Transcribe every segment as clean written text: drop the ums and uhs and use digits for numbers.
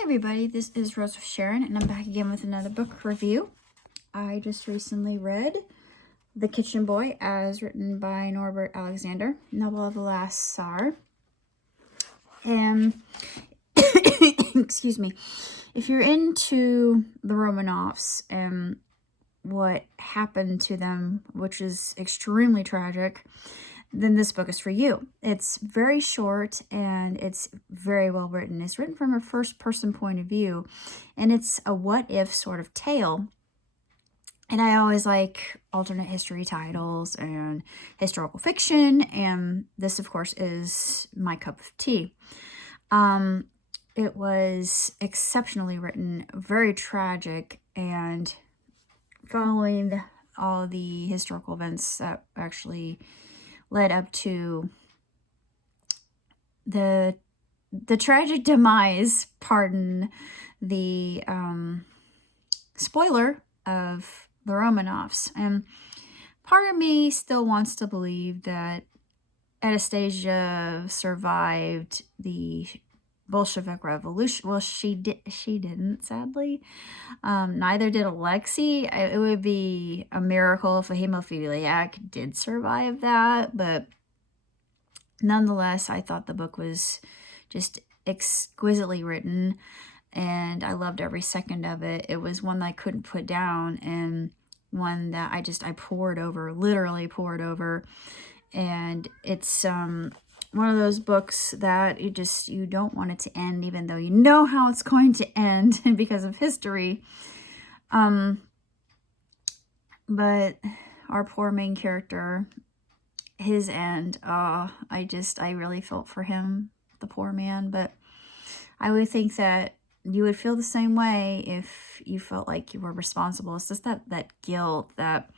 Hi everybody, this is Rose with Sharon, and I'm back again with another book review. I just recently read The Kitchen Boy, as written by Norbert Alexander, Novel of the Last Tsar. And, excuse me, if you're into the Romanovs and what happened to them, which is extremely tragic, then this book is for you. It's very short and it's very well written. It's written from a first-person point of view, and it's a what-if sort of tale. And I always like alternate history titles and historical fiction, and this, of course, is my cup of tea. It was exceptionally written, very tragic, and following all the historical events that actually led up to the tragic demise, pardon the spoiler, of the Romanovs. And part of me still wants to believe that Anastasia survived the Bolshevik Revolution. Well, she didn't, sadly. Neither did Alexei. It would be a miracle if a hemophiliac did survive that, but nonetheless, I thought the book was just exquisitely written, and I loved every second of it. It was one that I couldn't put down, and one that I poured over, literally poured over. And it's one of those books that you don't want it to end, even though you know how it's going to end because of history. But our poor main character, his end, I really felt for him, the poor man. But I would think that you would feel the same way if you felt like you were responsible. It's just that guilt, that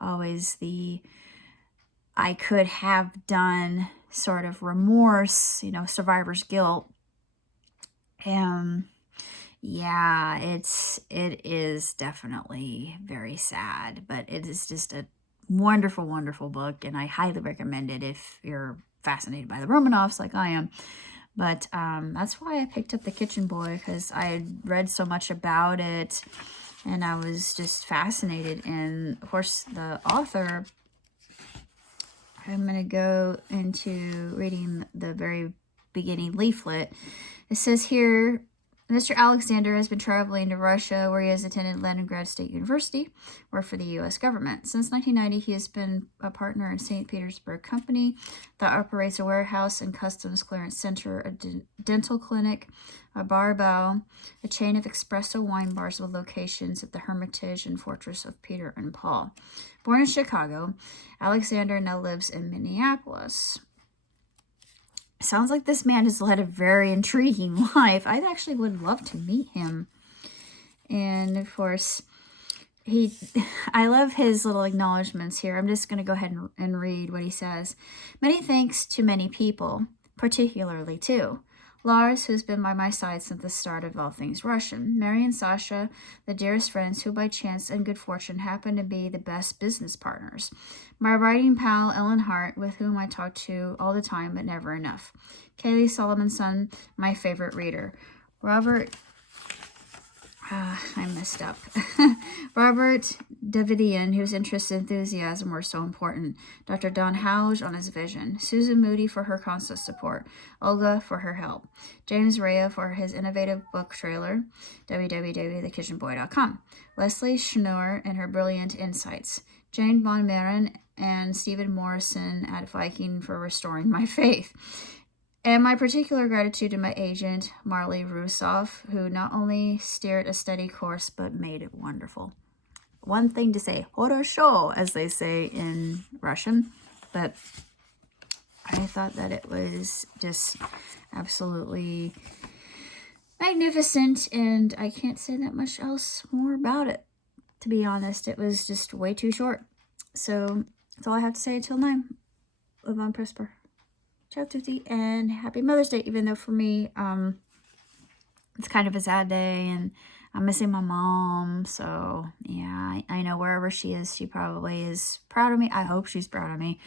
always the I could have done sort of remorse, survivor's guilt. And yeah, it is definitely very sad, but it is just a wonderful, wonderful book, and I highly recommend it if you're fascinated by the Romanovs like I am. But that's why I picked up The Kitchen Boy, because I had read so much about it, and I was just fascinated. And of course, the author, I'm going to go into reading the very beginning leaflet. It says here, Mr. Alexander has been traveling to Russia, where he has attended Leningrad State University, worked for the U.S. government. Since 1990, he has been a partner in St. Petersburg company that operates a warehouse and customs clearance center, a dental clinic, a bar bow, a chain of espresso wine bars with locations at the Hermitage and Fortress of Peter and Paul. Born in Chicago, Alexander now lives in Minneapolis. Sounds like this man has led a very intriguing life. I actually would love to meet him. And of course, I love his little acknowledgments here. I'm just going to go ahead and read what he says. Many thanks to many people, particularly to Lars, who's been by my side since the start of all things Russian. Mary and Sasha, the dearest friends who by chance and good fortune happen to be the best business partners. My writing pal, Ellen Hart, with whom I talk to all the time but never enough. Kaylee Solomonson, my favorite reader. Robert... I messed up. Robert Davidian, whose interest and enthusiasm were so important. Dr. Don Houge on his vision. Susan Moody for her constant support. Olga for her help. James Rea for his innovative book trailer. www.thekitchenboy.com. Leslie Schnorr and her brilliant insights. Jane Von Maren and Stephen Morrison at Viking for restoring my faith. And my particular gratitude to my agent, Marley Rusoff, who not only steered a steady course, but made it wonderful. One thing to say, хорошо, as they say in Russian, but I thought that it was just absolutely magnificent, and I can't say that much else more about it. To be honest, it was just way too short. So that's all I have to say until now. Live on, prosper. Ciao tutti, and happy Mother's Day, even though for me, it's kind of a sad day, and I'm missing my mom, so yeah, I know wherever she is, she probably is proud of me. I hope she's proud of me.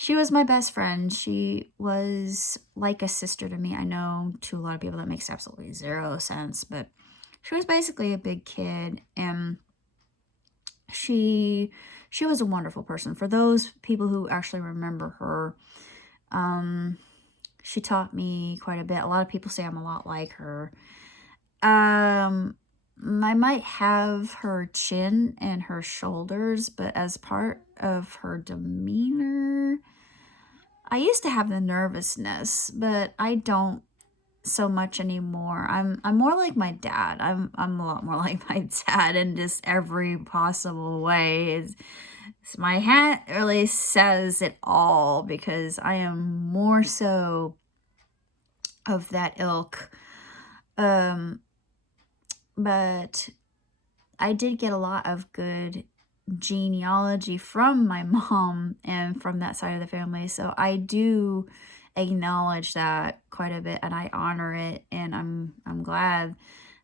she was my best friend. She was like a sister to me. I know to a lot of people that makes absolutely zero sense, but she was basically a big kid, and she was a wonderful person. For those people who actually remember her, she taught me quite a bit. A lot of people say I'm a lot like her. I might have her chin and her shoulders, but as part of her demeanor, I used to have the nervousness, but I don't so much anymore. I'm more like my dad. I'm a lot more like my dad in just every possible way. My hat really says it all, because I am more so of that ilk. But I did get a lot of good genealogy from my mom and from that side of the family. So I do acknowledge that quite a bit, and I honor it, and I'm glad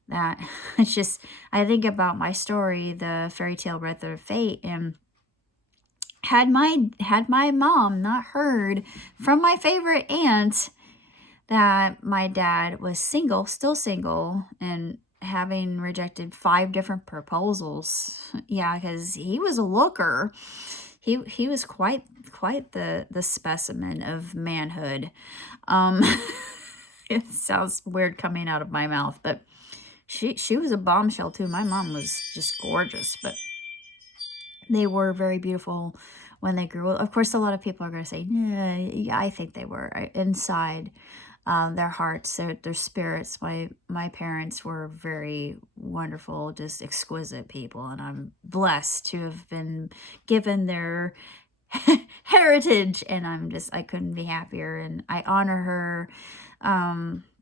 that it's just, I think about my story, the fairy tale Red Thread of Fate, and had my mom not heard from my favorite aunt that my dad was still single, and having rejected 5 different proposals. Yeah, because he was a looker. He was quite the specimen of manhood. It sounds weird coming out of my mouth, but she was a bombshell too. My mom was just gorgeous, but they were very beautiful when they grew up. Of course, a lot of people are going to say, yeah, I think they were inside. Their hearts, their spirits. My parents were very wonderful, just exquisite people, and I'm blessed to have been given their heritage, and I couldn't be happier, and I honor her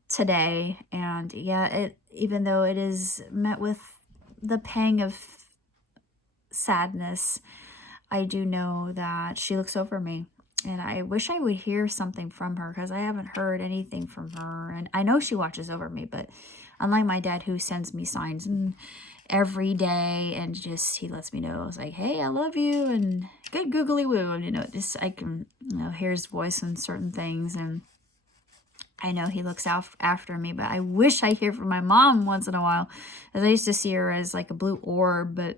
today. And yeah, even though it is met with the pang of sadness, I do know that she looks over me. And I wish I would hear something from her, because I haven't heard anything from her. And I know she watches over me, but unlike my dad, who sends me signs and every day, and just he lets me know, it's like, hey, I love you, and good googly woo. And just I can hear his voice on certain things, and I know he looks out after me. But I wish I hear from my mom once in a while, as I used to see her as like a blue orb, but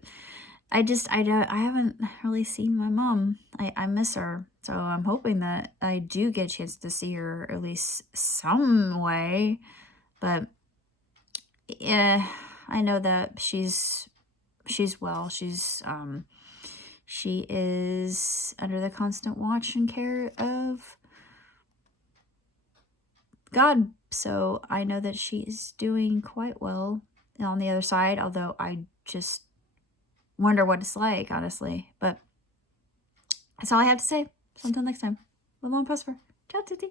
I haven't really seen my mom. I miss her. So I'm hoping that I do get a chance to see her at least some way. But yeah, I know that she's well. She is under the constant watch and care of God. So I know that she is doing quite well on the other side, although I just wonder what it's like, honestly. But that's all I have to say. So until next time, live long and prosper. Ciao, tutti.